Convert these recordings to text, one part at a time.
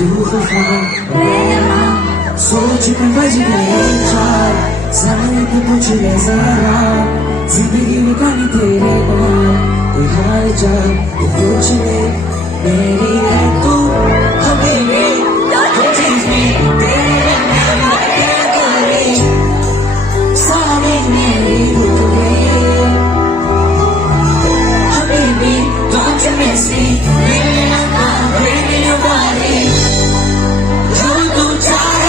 तू खफा रहना सोच में बज गए ख्याल ज़मीन पे पूछ ले ज़रा ज़िंदगी में कहीं तेरे नाम कोई हाल चाल तो पूछ ले मेरी है तू हबीबी don't tease me तेरे नाम क्या करे सामी मेरी दूरी Habibi don't you miss me मेरे नाम bring me your body जो तू चाहे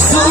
So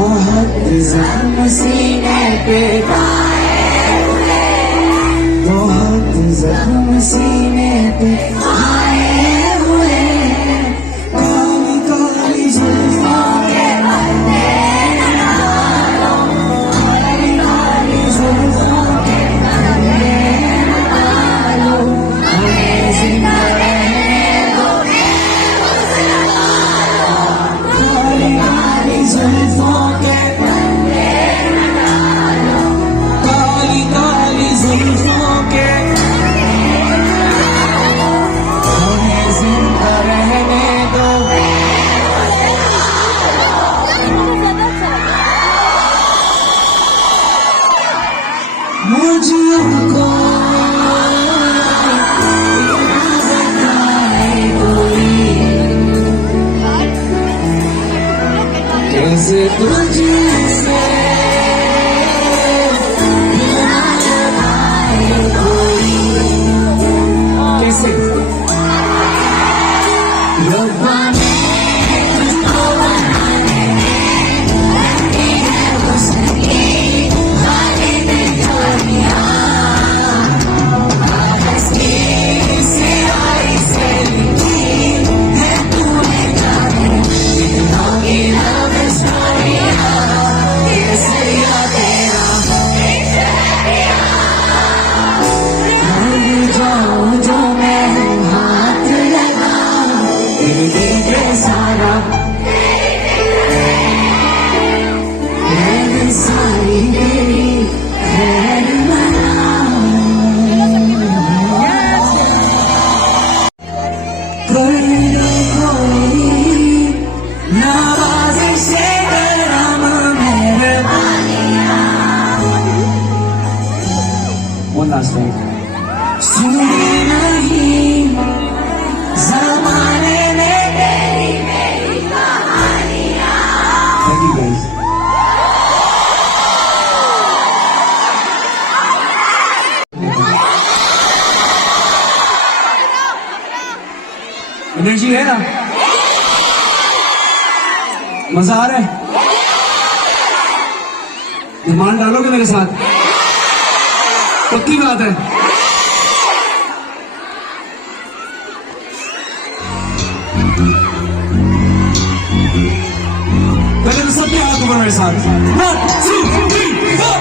बहुत जख्म सीने पे आए हुए, बहुत जख्म सीने पे आए हुए, काली काली जुल्फों के पर्दे डालो, काली काली जुल्फों के पर्दे डालो, हमें जिंदा रहने दो, काली काली जुल्फों के पर्दे डालो, काली काली जुल्फों के हमें जिंदा रहने दो। मुझको बताए कोई कैसे तुझसे लगाए कोई, कैसे रब्बा ने तुझको बनाने में रखी है उसकी खालिद जोड़ियां, कागज की स्याही से लिखी है तूने जाने दिलों की लव स्टोरियां, केसरिया तेरा भूल जाऊं जो मैं हाथ लगाऊं, तेरे दिल सारा मेरी सारी तेरी खैर कोई नवाज़िश से करम मेहरबानियां, one last thing, सुनी नहीं ज़माने ने तेरी मेरी कहानियां। Thank you guys. एनर्जी है ना, मजा आ रहा है, डिमांड डालोगे मेरे साथ, पक्की बात है। पहले तो सबके हाथ ऊपर मेरे साथ, 1 2 3 4।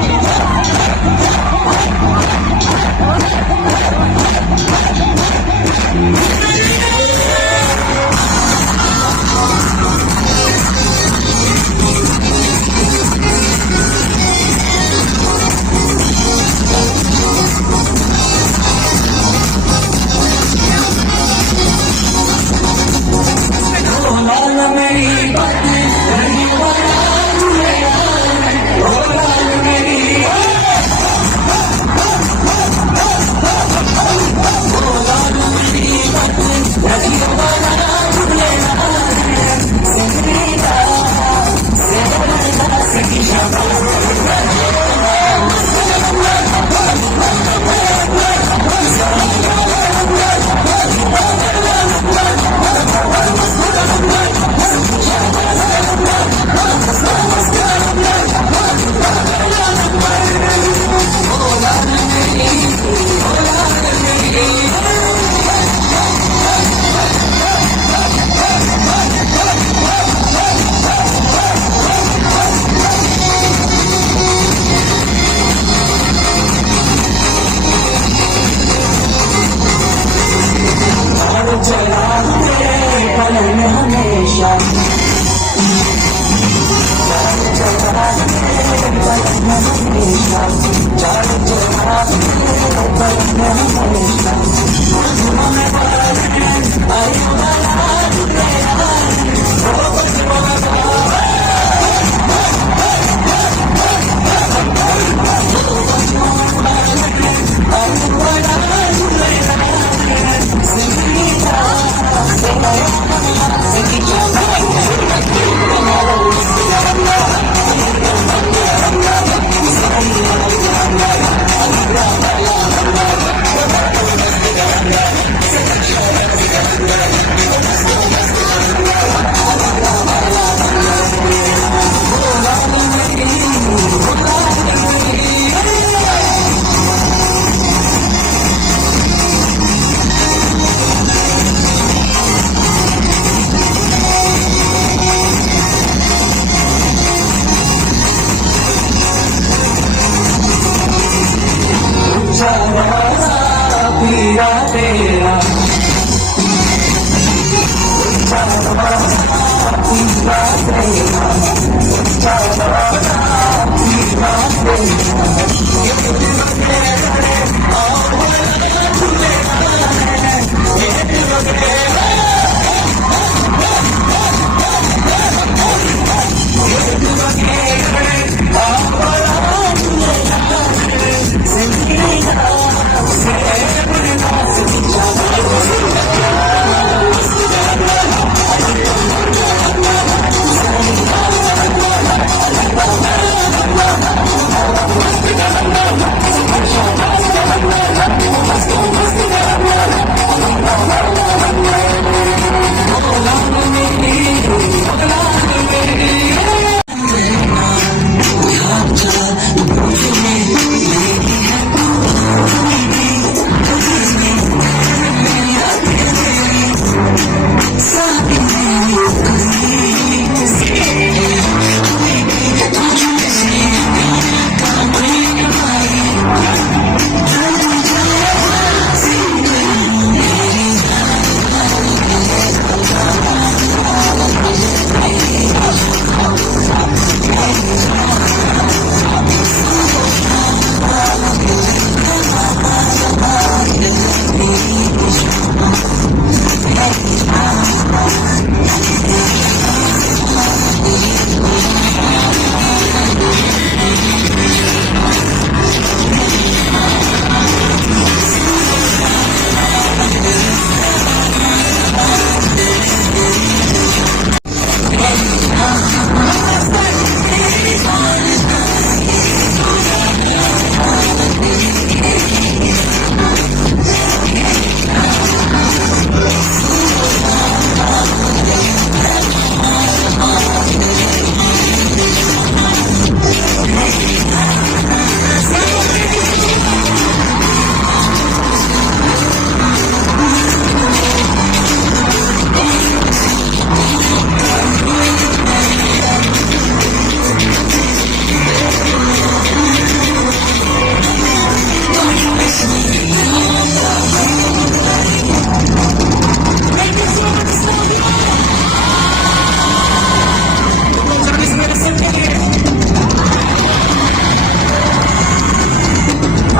तेरा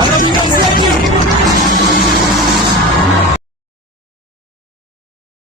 Alaikum Hy.